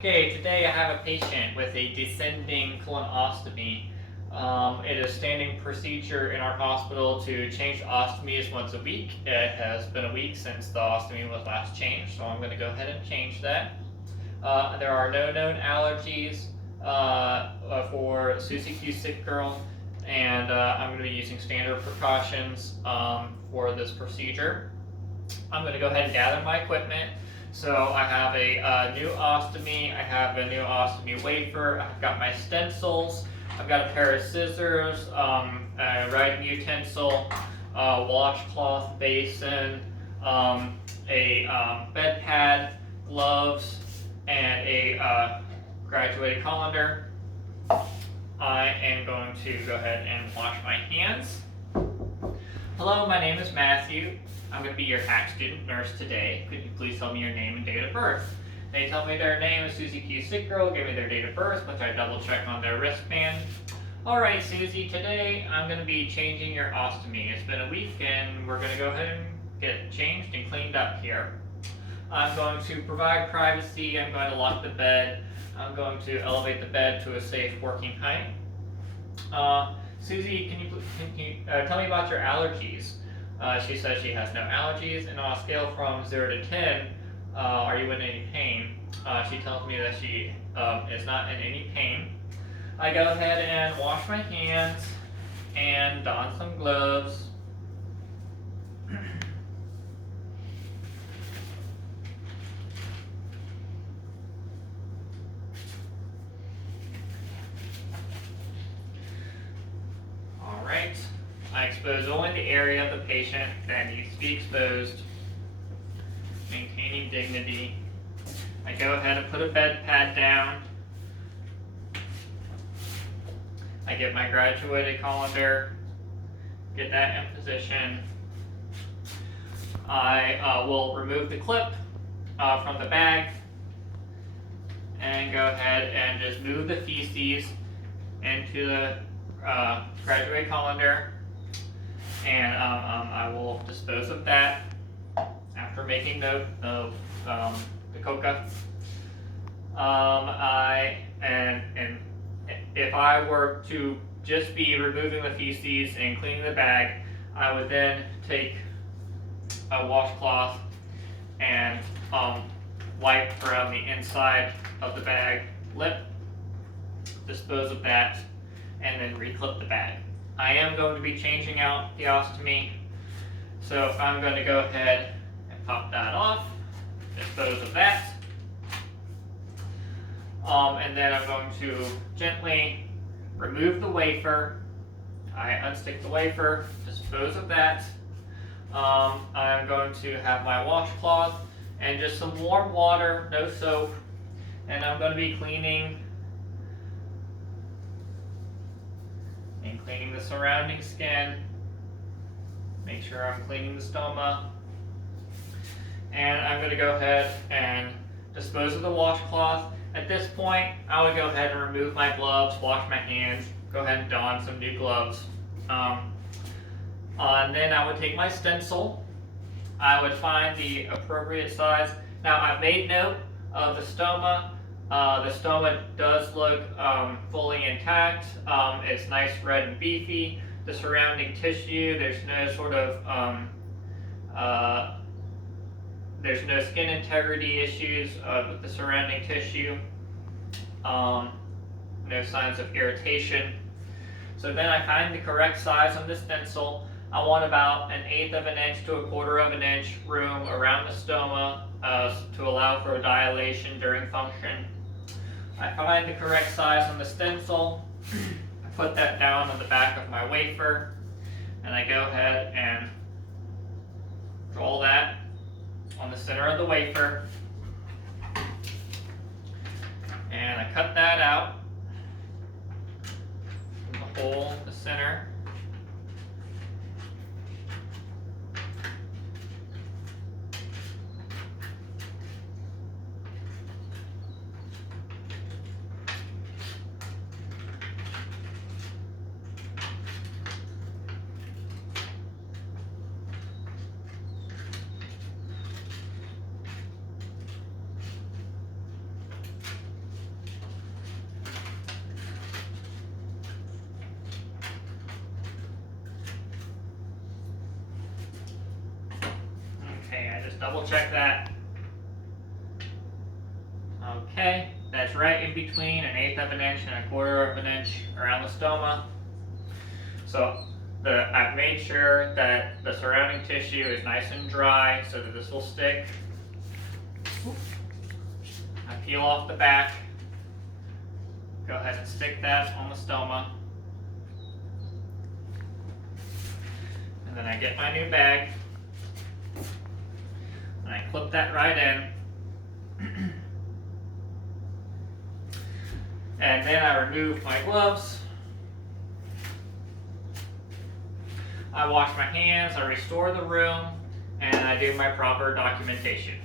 Okay, today I have a patient with a descending colonostomy. It is standing procedure in our hospital to change ostomies once a week. It has been a week since the ostomy was last changed, so I'm going to go ahead and change that. There are no known allergies for Susie Q Sick Girl, and I'm going to be using standard precautions for this procedure. I'm going to go ahead and gather my equipment. So I have a new ostomy, I have a new ostomy wafer, I've got my stencils, I've got a pair of scissors, a writing utensil, washcloth basin, a bed pad, gloves, and a graduated colander. I am going to go ahead and wash my hands. Hello, my name is Matthew. I'm going to be your HACC student nurse today. Could you please tell me your name and date of birth? They tell me their name is Susie Q Sick Girl, give me their date of birth, which I double check on their wristband. Alright Susie, today I'm going to be changing your ostomy. It's been a week and we're going to go ahead and get it changed and cleaned up here. I'm going to provide privacy, I'm going to lock the bed, I'm going to elevate the bed to a safe working height. Susie, can you tell me about your allergies? She says she has no allergies, and on a scale from 0 to 10, are you in any pain? She tells me that she is not in any pain. I go ahead and wash my hands and don some gloves. Alright, I expose only the area of the patient that needs to be exposed, maintaining dignity. I go ahead and put a bed pad down. I get my graduated colander, get that in position. I will remove the clip from the bag and go ahead and just move the feces into the graduated colander, and I will dispose of that after making note of the coca. And if I were to just be removing the feces and cleaning the bag, I would then take a washcloth and wipe around the inside of the bag lip, dispose of that, and then reclip the bag. I am going to be changing out the ostomy, so I'm going to go ahead and pop that off, dispose of that, and then I'm going to gently remove the wafer. I unstick the wafer, dispose of that. I'm going to have my washcloth and just some warm water, no soap, and I'm going to be cleaning the surrounding skin. Make sure I'm cleaning the stoma. And I'm going to go ahead and dispose of the washcloth. At this point, I would go ahead and remove my gloves, wash my hands, go ahead and don some new gloves. And then I would take my stencil. I would find the appropriate size. Now I've made note of the stoma. The stoma does look fully intact. It's nice, red, and beefy. The surrounding tissue, there's no sort of there's no skin integrity issues with the surrounding tissue. No signs of irritation. So then I find the correct size on the stencil. I want about 1/8 of an inch to 1/4 of an inch room around the stoma to allow for dilation during function. I find the correct size on the stencil. I put that down on the back of my wafer, and I go ahead and draw that on the center of the wafer, and I cut that out from the hole in the center. Okay, I just double check that. Okay, that's right in between 1/8 of an inch and 1/4 of an inch around the stoma. So I've made sure that the surrounding tissue is nice and dry so that this will stick. I peel off the back. Go ahead and stick that on the stoma. And then I get my new bag. And I clip that right in. And then I remove my gloves. I wash my hands, I restore the room, and I do my proper documentation.